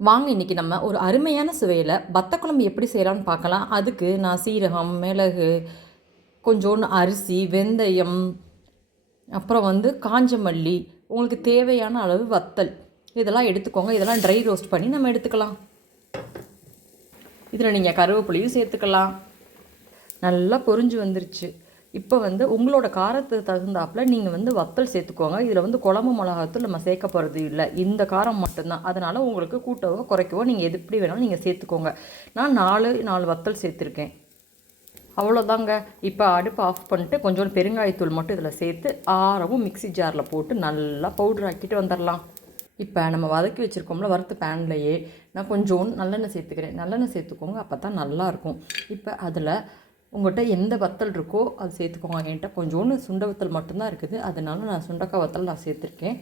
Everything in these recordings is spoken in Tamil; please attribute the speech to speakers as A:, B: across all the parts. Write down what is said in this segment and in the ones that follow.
A: வாங்க இன்றைக்கி நம்ம ஒரு அருமையான சுவையில் வத்த குழம்பு எப்படி செய்யலாம்னு பார்க்கலாம். அதுக்கு நான் சீரகம் மிளகு கொஞ்சோண்டு அரிசி வெந்தயம் அப்புறம் வந்து காஞ்ச மல்லி உங்களுக்கு தேவையான அளவு வத்தல். இதெல்லாம் எடுத்துக்கோங்க. இதெல்லாம் ட்ரை ரோஸ்ட் பண்ணி நம்ம எடுத்துக்கலாம். இதில் நீங்கள் கருவேப்பிலையும் சேர்த்துக்கலாம். நல்லா பொறிஞ்சு வந்துருச்சு. இப்போ வந்து உங்களோட காரத்துக்கு தகுந்தாப்புல நீங்கள் வந்து வத்தல் சேர்த்துக்கோங்க. இதில் வந்து குழம்பு மிளகாத்தூள் நம்ம சேர்க்க போகிறது இல்லை. இந்த காரம் மட்டும்தான். அதனால் உங்களுக்கு கூட்டவோ குறைக்கவோ நீங்கள் எது எப்படி வேணாலும் நீங்கள் சேர்த்துக்கோங்க. நான் நாலு நாலு வத்தல் சேர்த்துருக்கேன். அவ்வளோதாங்க இப்போ அடுப்பு ஆஃப் பண்ணிட்டு கொஞ்சோண்டு பெருங்காயத்தூள் மட்டும் இதில் சேர்த்து ஆரவும் மிக்ஸி ஜாரில் போட்டு நல்லா பவுடர் ஆக்கிட்டு வந்துடலாம் இப்போ நம்ம வதக்கி வச்சுருக்கோம்ல வறுத்து பேன்லையே நான் கொஞ்சோண்டு நல்லெண்ணெய் சேர்த்துக்கிறேன். நல்லெண்ணெய் சேர்த்துக்கோங்க அப்போ தான் நல்லாயிருக்கும் இப்போ அதில் உங்கள்கிட்ட எந்த வத்தல் இருக்கோ அது சேர்த்துக்கோங்க. என்கிட்ட கொஞ்சோண்டு சுண்ட வத்தல் மட்டும்தான் இருக்குது. அதனால நான் சுண்டக்காய் வத்தல் நான் சேர்த்துருக்கேன்.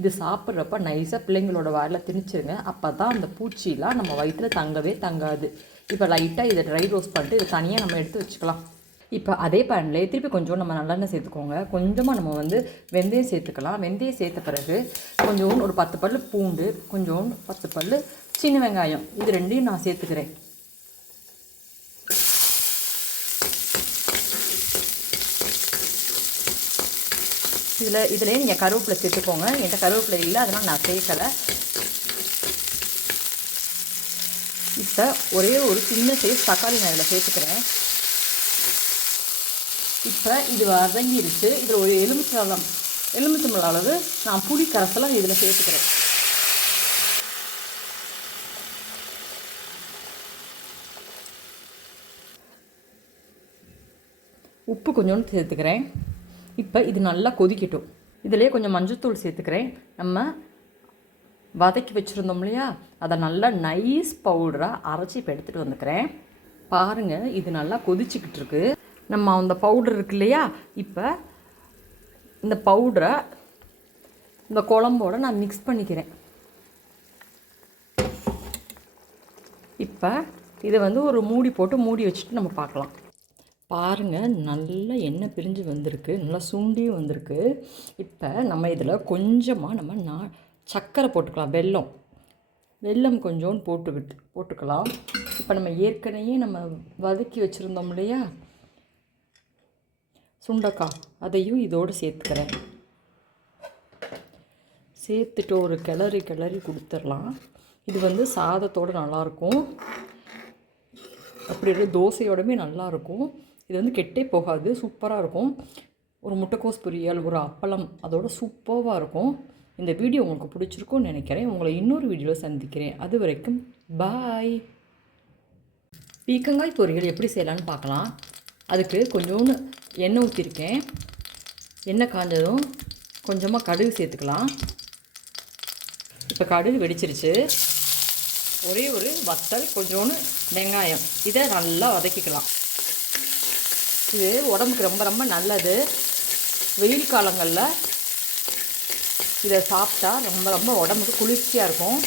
A: இது சாப்பிட்றப்ப நைஸாக பிள்ளைங்களோட வாயில் திணிச்சிருங்க. அப்போ தான் அந்த பூச்சிலாம் நம்ம வயிற்றில் தங்கவே தங்காது. இப்போ லைட்டாக இதை ட்ரை ரோஸ்ட் பண்ணிட்டு இதை தனியாக நம்ம எடுத்து வச்சுக்கலாம். இப்போ அதே பேனில் திருப்பி கொஞ்சம் நம்ம நல்லெண்ணெய் சேர்த்துக்கோங்க. கொஞ்சமாக நம்ம வந்து வெந்தயம் சேர்த்துக்கலாம். வெந்தயம் சேர்த்த பிறகு கொஞ்சோண்டு ஒரு பத்து பல் பூண்டு கொஞ்சோண்டு பத்து பல் சின்ன வெங்காயம். இது ரெண்டையும் நான் சேர்த்துக்கிறேன். இதில் இதிலே நீங்கள் கருவேப்பிலை சேர்த்துக்கோங்க. என்கிட்ட கருவேப்பிலை இல்லை அதனால் நான் சேர்க்கலை. இப்போ ஒரே ஒரு சின்ன சைஸ் தக்காளி நான் இதில் சேர்த்துக்கிறேன். இப்போ இது வதங்கிருச்சு. இதில் ஒரு எலுமிச்சம்பழம் எலுமிச்சம்பழம் அளவு நான் புளி கரசெல்லாம் இதில் சேர்த்துக்கிறேன். உப்பு கொஞ்சோண்டு சேர்த்துக்கிறேன். இப்போ இது நல்லா கொதிக்கட்டும். இதிலே கொஞ்சம் மஞ்சத்தூள் சேர்த்துக்கிறேன். நம்ம வதக்கி வச்சுருந்தோம் இல்லையா? அதை நல்லா நைஸ் பவுடராக அரைச்சி இப்போ எடுத்துகிட்டு வந்துக்கிறேன். பாருங்கள் இது நல்லா கொதிச்சுக்கிட்டு இருக்கு. நம்ம அந்த பவுடர் இருக்கு இல்லையா? இப்போ இந்த பவுடரை இந்த குழம்போட நான் மிக்ஸ் பண்ணிக்கிறேன். இப்போ இதை வந்து ஒரு மூடி போட்டு மூடி வச்சுட்டு நம்ம பார்க்கலாம். பாருங்கள் நல்லா எண்ணெய் பிரிஞ்சு வந்திருக்கு நல்லா சுண்டியும் வந்திருக்கு. இப்போ நம்ம இதில் கொஞ்சமாக நம்ம நா சர்க்கரை போட்டுக்கலாம் வெல்லம். வெல்லம் கொஞ்சோன்னு போட்டு விட்டு போட்டுக்கலாம். இப்போ நம்ம ஏற்கனவே நம்ம வதக்கி வச்சுருந்தோம் இல்லையா? சுண்டக்காய் அதையும் இதோடு சேர்த்துக்கிறேன். சேர்த்துட்டு ஒரு கிளறி கிளறி கொடுத்துடலாம். இது வந்து சாதத்தோடு நல்லாயிருக்கும் அப்படி இல்லை தோசையோடமே நல்லாயிருக்கும் இது வந்து கெட்டே போகாது சூப்பராக இருக்கும். ஒரு முட்டைக்கோஸ் பொரியல் ஒரு அப்பளம் அதோட சூப்பராக இருக்கும். இந்த வீடியோ உங்களுக்கு பிடிச்சிருக்கும்னு நினைக்கிறேன். உங்களை இன்னொரு வீடியோவில் சந்திக்கிறேன். அது வரைக்கும் பாய். பீக்கங்காய் பொரியல் எப்படி செய்யலான்னு பார்க்கலாம். அதுக்கு கொஞ்சோண்டு எண்ணெய் ஊற்றிருக்கேன் எண்ணெய் காஞ்சதும் கொஞ்சமாக கடுகு சேர்த்துக்கலாம். இப்போ கடுகு வெடிச்சிருச்சு. ஒரே ஒரு வத்தல் கொஞ்சோண்டு வெங்காயம். இதை நல்லா வதக்கிக்கலாம். இது உடம்புக்கு ரொம்ப ரொம்ப நல்லது. வெயில் காலங்களில் இதை சாப்பிட்டா ரொம்ப ரொம்ப உடம்புக்கு குளிர்ச்சியாக இருக்கும்.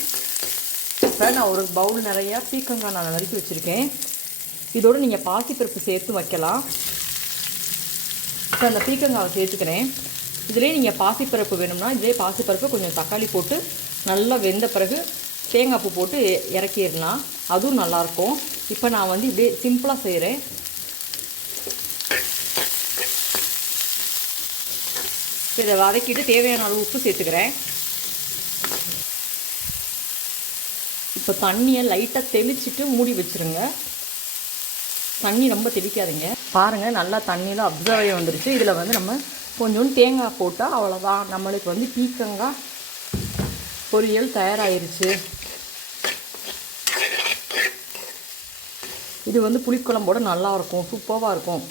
A: இப்போ நான் ஒரு பவுல் நிறையா பீக்கங்காய் நான் நறுக்கி வச்சுருக்கேன். இதோடு நீங்கள் பாசிப்பருப்பு சேர்த்து வைக்கலாம். இப்போ அந்த பீக்கங்காவை சேர்த்துக்கிறேன். இதிலே நீங்கள் பாசிப்பருப்பு வேணும்னா இதிலே பாசிப்பருப்பு கொஞ்சம் தக்காளி போட்டு நல்லா வெந்த பிறகு தேங்காய் பூ போட்டு இறக்கிடலாம். அதுவும் நல்லாயிருக்கும் இப்போ நான் வந்து இப்படியே சிம்பிளாக செய்கிறேன் இதை வதக்கிட்டு தேவையான அளவு உப்பு சேர்த்துக்கிறேன். இப்போ தண்ணியை லைட்டாக தெளிச்சிட்டு மூடி வச்சுருங்க. தண்ணி ரொம்ப தெளிக்காதீங்க. பாருங்கள் நல்லா தண்ணியில் அப்சர்வ் ஆகி வந்துருச்சு. இதில் வந்து நம்ம கொஞ்சோண்டு தேங்காய் போட்டால் அவ்வளோதான் நம்மளுக்கு வந்து பீக்கங்காய் பொரியல் தயாராகிருச்சு இது வந்து புளிக்குழம்போட நல்லாயிருக்கும் சூப்பராக இருக்கும்.